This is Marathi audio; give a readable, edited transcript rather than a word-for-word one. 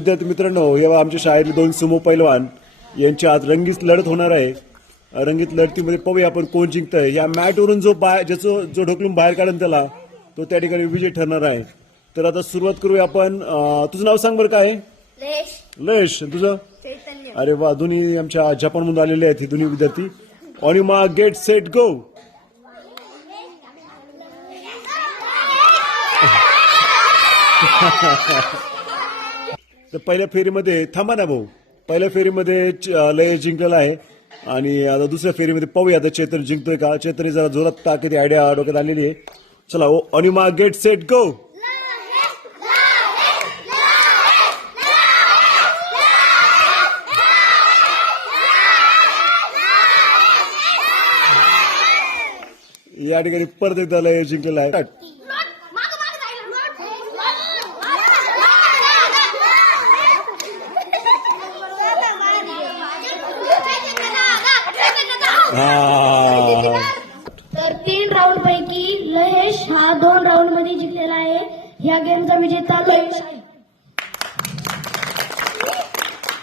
विद्यार्थी मित्रांनो, या आमच्या शाळेतले 2 सुमो पैलवान यांची आज रंगीत लढत होणार आहे. रंगीत लढतीमध्ये पाहूया आपण कोण जिंकतंय. या मॅटवरून जो ढकलून बाहेर काढून त्याला तो त्या ठिकाणी विजय ठरणार आहे. तर आता सुरुवात करूया आपण. तुझं नाव सांग बरं काय? लेश. तुझं? अरे वा, दोन्ही आमच्या जपानमधून आलेले आहेत हे दोन्ही विद्यार्थी. On you mark get set go. तर पहिल्या फेरीमध्ये थांबा ना भाऊ. पहिल्या फेरीमध्ये लय जिंकलेला आहे आणि आता दुसऱ्या फेरीमध्ये पाहूया आता चेतन जिंकतोय का. चेतन जरा जोरात टाकत आयडिया डोक्यात आलेली आहे. चला, on you mark get set go. या ठिकाणी परत एकदा लय जिंकलेला आहे. तर 3 राऊंड पैकी लहेश हा 2 राऊंड मध्ये जिंकलेला आहे. ह्या गेमचा विजेता लहेश आहे.